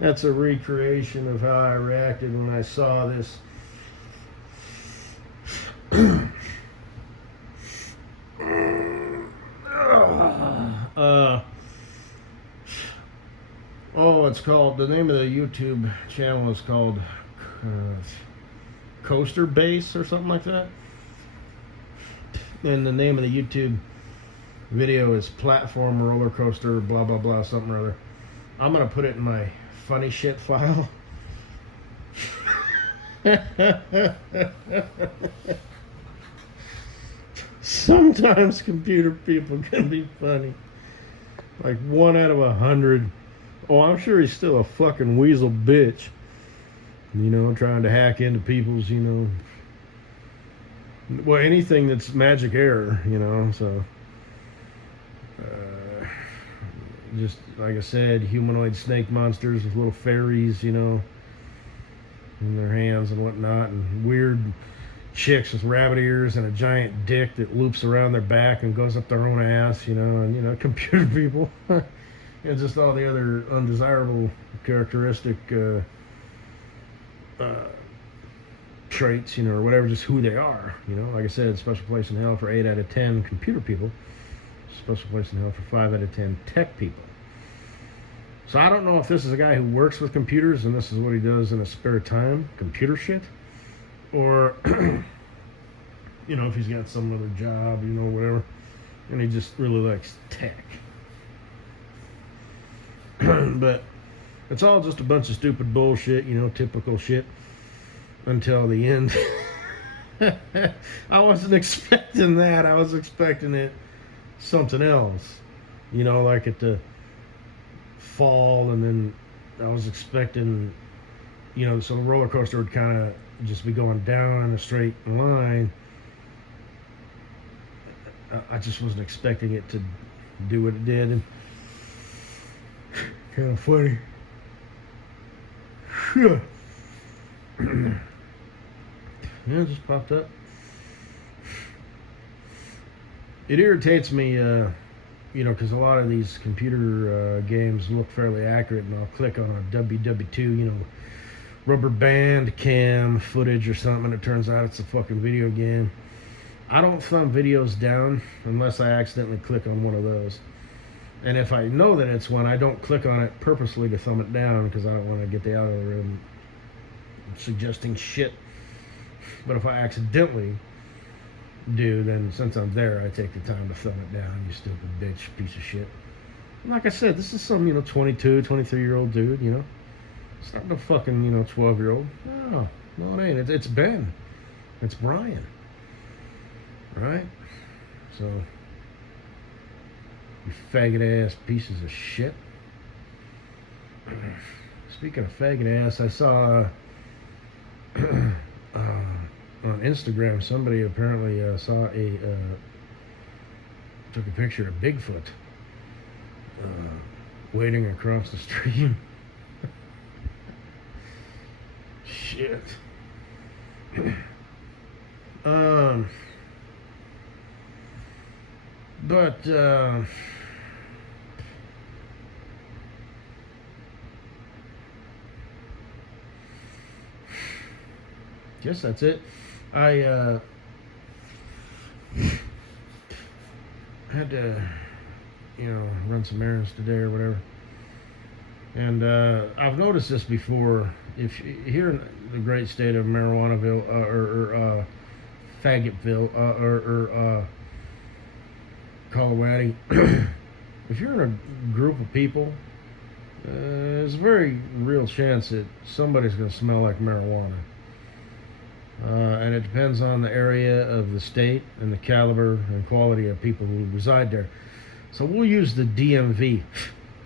That's a recreation of how I reacted when I saw this. It's called, the name of the YouTube channel is called Coaster Base or something like that. And the name of the YouTube video is Platform Roller Coaster, blah, blah, blah, something or other. I'm going to put it in my funny shit file. Sometimes computer people can be funny. Like 1 out of 100. Oh, I'm sure he's still a fucking weasel bitch. You know, trying to hack into people's, you know, well, anything that's magic error, you know, so. Just, like I said, humanoid snake monsters with little fairies, you know, in their hands and whatnot, and weird chicks with rabbit ears and a giant dick that loops around their back and goes up their own ass, you know, and, you know, computer people. And just all the other undesirable characteristic traits, you know, or whatever, just who they are, you know. Like I said, special place in hell for 8 out of 10 computer people. Special place in hell for 5 out of 10 tech people. So I don't know if this is a guy who works with computers and this is what he does in his spare time, computer shit, or you know, if he's got some other job, you know, whatever, and he just really likes tech. But it's all just a bunch of stupid bullshit, you know, typical shit until the end. I wasn't expecting that. I was expecting it something else, you know, like at the fall, and then I was expecting, you know, so the roller coaster would kind of just be going down in a straight line. I just wasn't expecting it to do what it did, and kind of funny. Yeah, it just popped up. It irritates me, you know, because a lot of these computer games look fairly accurate, and I'll click on a WW2, you know, rubber band cam footage or something, and it turns out it's a fucking video game. I don't thumb videos down unless I accidentally click on one of those. And if I know that it's one, I don't click on it purposely to thumb it down, because I don't want to get the algorithm suggesting shit. But if I accidentally do, then since I'm there, I take the time to thumb it down, you stupid bitch, piece of shit. And like I said, this is some, you know, 22, 23-year-old dude, you know. It's not no fucking, you know, 12-year-old. No, it ain't. It's Ben. It's Brian. Right? So, you faggot-ass pieces of shit. Speaking of faggot-ass, I saw on Instagram, somebody apparently took a picture of Bigfoot wading across the stream. Shit. But guess that's it. I had to, you know, run some errands today or whatever. And I've noticed this before. If here in the great state of Marijuanaville or Faggotville or Colorado, if you're in a group of people, there's a very real chance that somebody's going to smell like marijuana. And it depends on the area of the state and the caliber and quality of people who reside there. So we'll use the DMV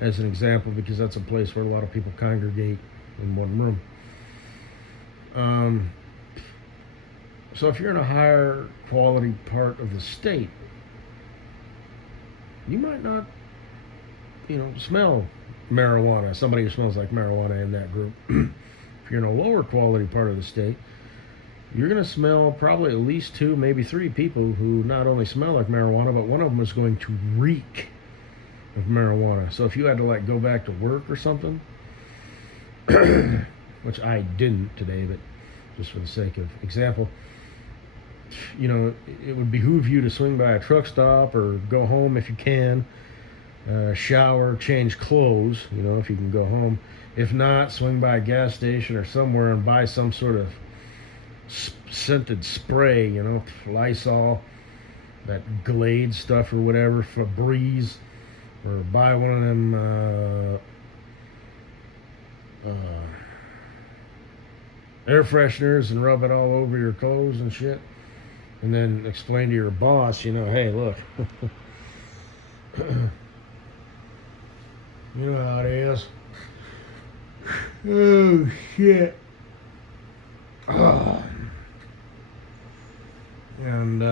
as an example, because that's a place where a lot of people congregate in one room. So if you're in a higher quality part of the state, you might not, you know, smell marijuana, somebody who smells like marijuana in that group. If you're in a lower quality part of the state, you're going to smell probably at least 2, maybe 3 people who not only smell like marijuana, but one of them is going to reek of marijuana. So if you had to like go back to work or something, which I didn't today, but just for the sake of example, it would behoove you to swing by a truck stop or go home if you can, shower, change clothes, if you can go home. If not, swing by a gas station or somewhere and buy some sort of scented spray, Lysol, that Glade stuff or whatever, Febreze, or buy one of them air fresheners and rub it all over your clothes and shit. And then explain to your boss, hey, look, you know how it is. Oh, shit. Oh. And,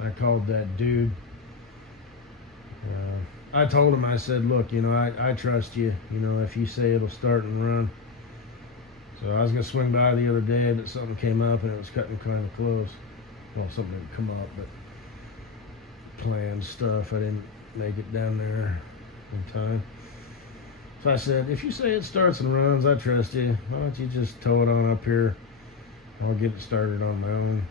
I called that dude. I told him, I said, look, I trust you, if you say it'll start and run. So I was going to swing by the other day, but something came up and it was cutting kind of close. Well, something didn't come up, but planned stuff. I didn't make it down there in time. So I said, if you say it starts and runs, I trust you. Why don't you just tow it on up here? I'll get it started on my own.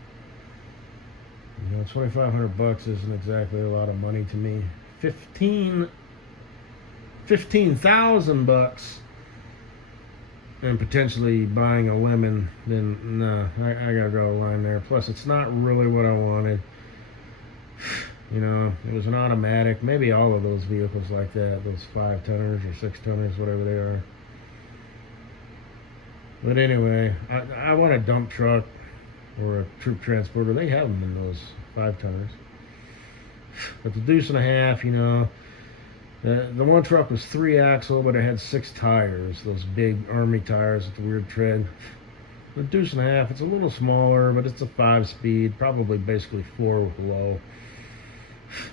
$2,500 isn't exactly a lot of money to me. $15,000 and potentially buying a lemon, then no, I gotta draw a line there. Plus, it's not really what I wanted. It was an automatic. Maybe all of those vehicles like that, those 5-tonners or 6-tonners, whatever they are. But anyway, I want a dump truck or a troop transporter. They have them in those 5-tonners. But the deuce and a half, the one truck was 3-axle, but it had 6 tires, those big army tires with the weird tread. The deuce and a half, it's a little smaller, but it's a 5-speed, probably basically 4 with low.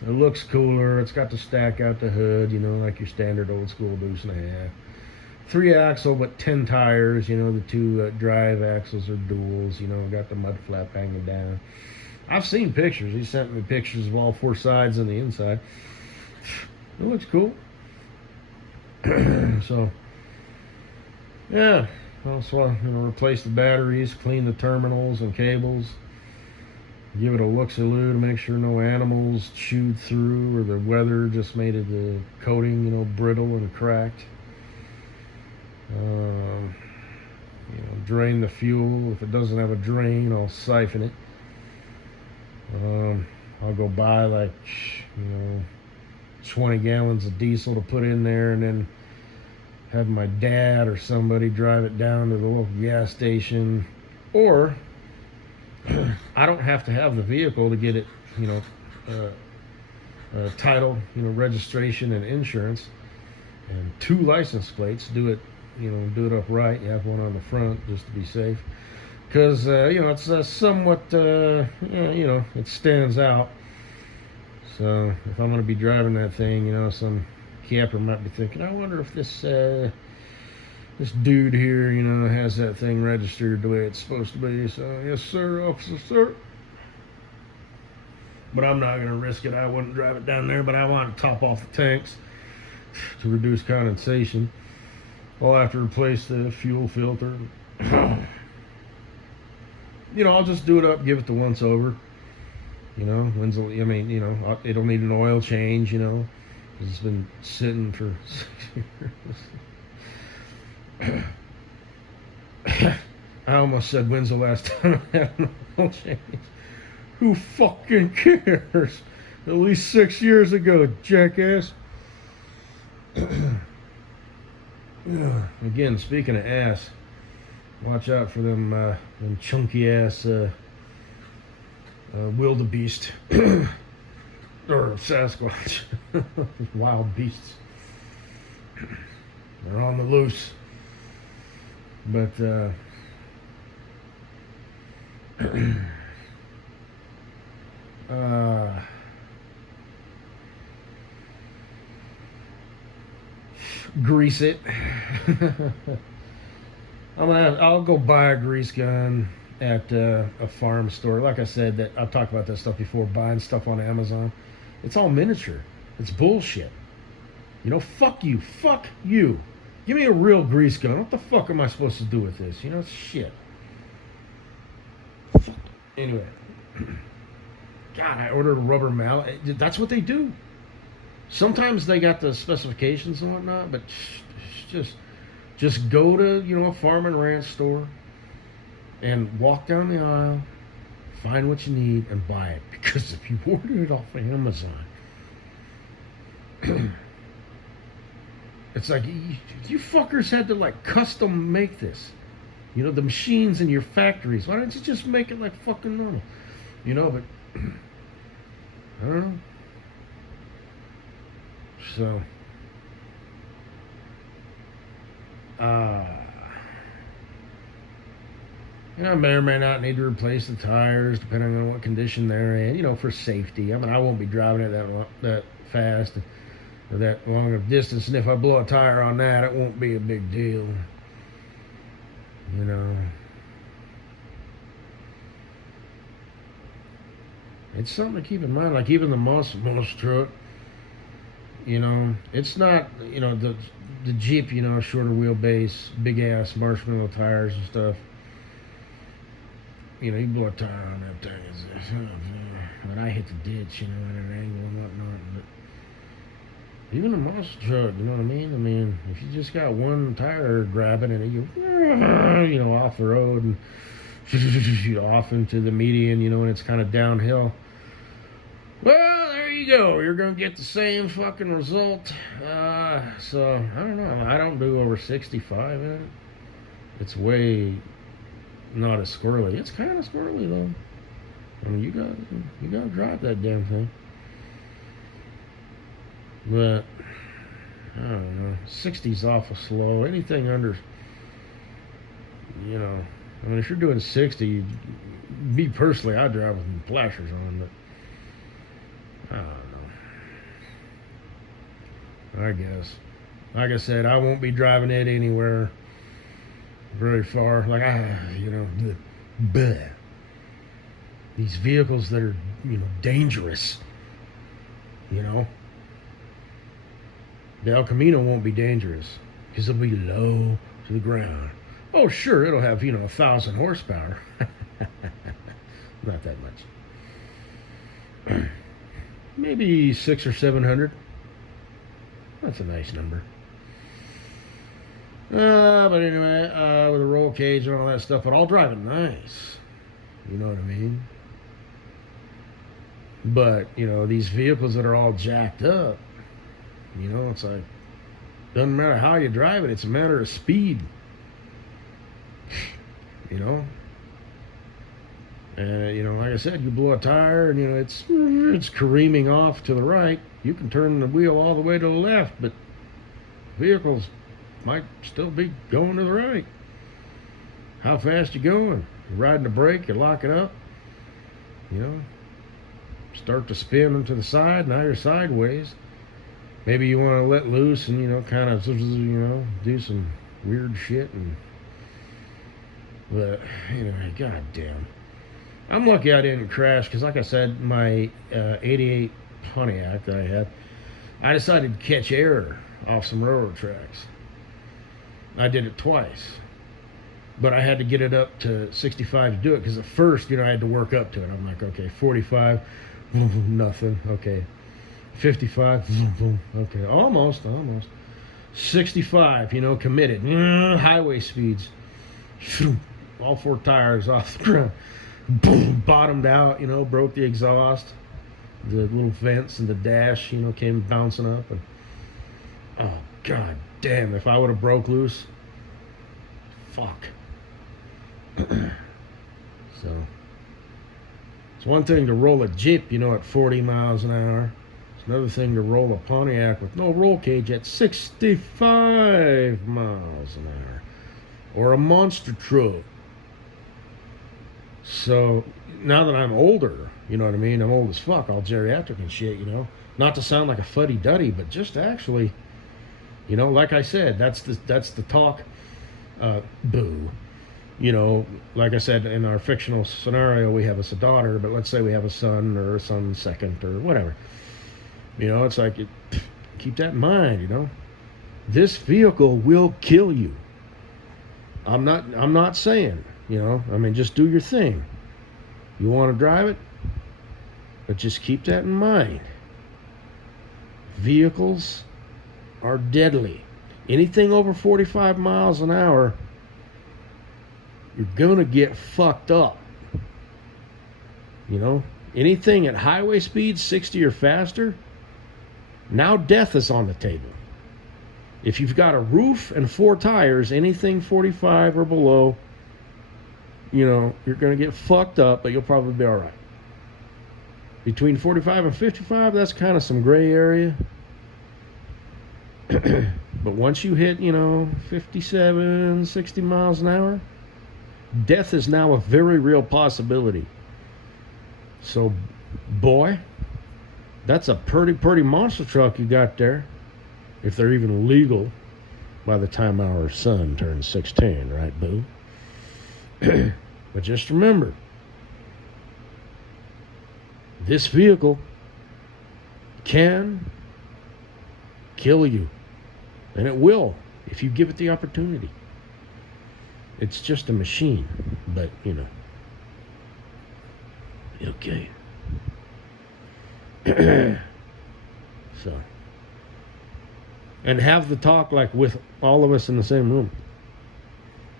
It looks cooler. It's got the stack out the hood, like your standard old school deuce and a half. 3-axle, but 10 tires, the 2 drive axles are duals, got the mud flap hanging down. I've seen pictures. He sent me pictures of all 4 sides and the inside. It looks cool. So, yeah. Also, replace the batteries, clean the terminals and cables. Give it a look-see-loo to make sure no animals chewed through or the weather just made it the coating, brittle and cracked. Drain the fuel. If it doesn't have a drain, I'll siphon it. I'll go buy 20 gallons of diesel to put in there and then have my dad or somebody drive it down to the local gas station. Or I don't have to have the vehicle to get it, title, registration and insurance and 2 license plates. Do it upright. You have one on the front just to be safe. Because, it's somewhat, it stands out. So if I'm going to be driving that thing, some camper might be thinking, I wonder if this dude here, has that thing registered the way it's supposed to be. So, yes, sir, officer, sir. But I'm not going to risk it. I wouldn't drive it down there, but I want to top off the tanks to reduce condensation. I'll have to replace the fuel filter. I'll just do it up, give it the once over. It'll need an oil change, because it's been sitting for 6 years. I almost said, when's the last time I had an oil change? Who fucking cares? At least 6 years ago, jackass. Again, speaking of ass, watch out for them chunky ass wildebeest or Sasquatch, wild beasts. They're on the loose. But grease it. I'll go buy a grease gun at a farm store. Like I said, that I've talked about that stuff before, buying stuff on Amazon. It's all miniature. It's bullshit. You know, fuck you. Fuck you. Give me a real grease gun. What the fuck am I supposed to do with this? You know, shit. Anyway. God, I ordered a rubber mallet. That's what they do. Sometimes they got the specifications and whatnot, but just go to, you know, a farm and ranch store and walk down the aisle, find what you need, and buy it. Because if you order it off of Amazon, it's like you fuckers had to like custom make this. You know, the machines in your factories. Why don't you just make it like fucking normal? You know, but I don't know. So, you know, I may or may not need to replace the tires depending on what condition they're in, you know, for safety. I mean, I won't be driving it that fast or that long of distance, and if I blow a tire on that, it won't be a big deal. You know. It's something to keep in mind, like even the most truck, you know, it's not, you know, the Jeep, you know, shorter wheelbase, big ass marshmallow tires and stuff. You know, you blow a tire on that thing, but I hit the ditch, you know, at an angle and whatnot. But even a monster truck, you know what I mean? I mean, if you just got one tire grabbing and you know, off the road and off into the median, you know, and it's kind of downhill. Well, there you go. You're going to get the same fucking result. So, I don't know. I don't do over 65 in it. It's way not as squirrely. It's kind of squirrely, though. I mean, you got to drive that damn thing. But, I don't know. 60's awful slow. Anything under, you know, I mean, if you're doing 60, me personally, I drive with flashers on, but I don't know. I guess. Like I said, I won't be driving it anywhere very far. Like, you know, bleh. These vehicles that are, you know, dangerous, you know. The El Camino won't be dangerous because it'll be low to the ground. Oh, sure, it'll have, you know, 1,000 horsepower. Not that much. Maybe 600 or 700. That's a nice number. But anyway, with a roll cage and all that stuff, but I'll drive it nice. You know what I mean? But, you know, these vehicles that are all jacked up, you know, it's like, doesn't matter how you drive it, it's a matter of speed. You know? You know, like I said, you blow a tire and, you know, it's careening off to the right. You can turn the wheel all the way to the left, but vehicles might still be going to the right. How fast you going? You're riding the brake, you lock it up, you know, start to spin them to the side, now you're sideways. Maybe you want to let loose and, you know, kind of, you know, do some weird shit. And but, you know, goddamn. I'm lucky I didn't crash because, like I said, my 88 Pontiac that I had, I decided to catch air off some railroad tracks. I did it twice. But I had to get it up to 65 to do it because at first, you know, I had to work up to it. I'm like, okay, 45, nothing, okay. 55, okay, almost. 65, you know, committed. Highway speeds. All four tires off the ground. Boom, bottomed out, you know, broke the exhaust. The little vents and the dash, you know, came bouncing up. And oh, god damn, if I would have broke loose, fuck. So, it's one thing to roll a Jeep, you know, at 40 miles an hour. It's another thing to roll a Pontiac with no roll cage at 65 miles an hour. Or a monster truck. So, now that I'm older, you know what I mean? I'm old as fuck, all geriatric and shit, you know? Not to sound like a fuddy-duddy, but just to actually, you know, like I said, that's the talk, boo. you know, like I said, in our fictional scenario, we have a daughter, but let's say we have a son or a son second or whatever. You know, it's like, keep that in mind, you know. This vehicle will kill you. I'm not saying, you know, I mean, just do your thing. You want to drive it, but just keep that in mind. Vehicles are deadly. Anything over 45 miles an hour, you're going to get fucked up. You know, anything at highway speed, 60 or faster, now death is on the table. If you've got a roof and 4 tires, anything 45 or below, you know, you're going to get fucked up, but you'll probably be all right. Between 45 and 55, that's kind of some gray area. But once you hit, you know, 57, 60 miles an hour, death is now a very real possibility. So, boy, that's a pretty monster truck you got there. If they're even legal by the time our son turns 16, right, boo? But just remember, this vehicle can kill you. And it will, if you give it the opportunity. It's just a machine, but, you know. Okay. So. And have the talk like with all of us in the same room.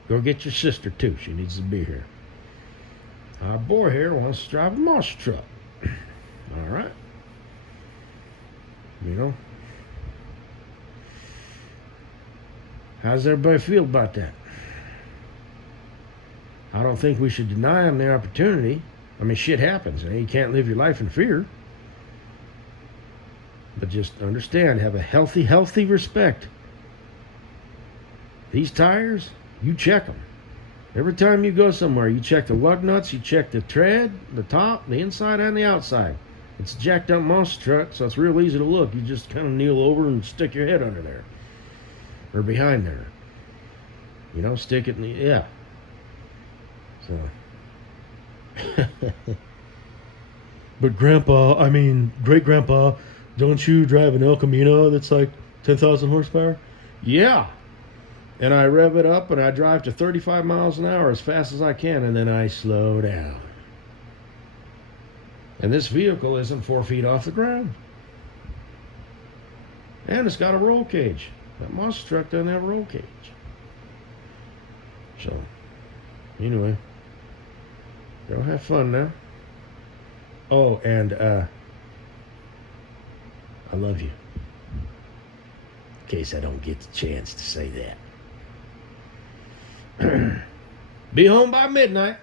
Go get your sister too. She needs to be here. Our boy here wants to drive a monster truck. All right. You know. How does everybody feel about that? I don't think we should deny them the opportunity. I mean, shit happens. You can't live your life in fear. But just understand, have a healthy respect. These tires, you check them. Every time you go somewhere, you check the lug nuts, you check the tread, the top, the inside, and the outside. It's a jacked up monster truck, so it's real easy to look. You just kind of kneel over and stick your head under there. Or behind there. You know, stick it in the, yeah. So. But great grandpa, don't you drive an El Camino that's like 10,000 horsepower? Yeah. And I rev it up and I drive to 35 miles an hour as fast as I can, and then I slow down. And this vehicle isn't 4 feet off the ground. And it's got a roll cage. That monster truck doesn't have a roll cage. So, anyway, go have fun now. Oh, and I love you. In case I don't get the chance to say that. Be home by midnight.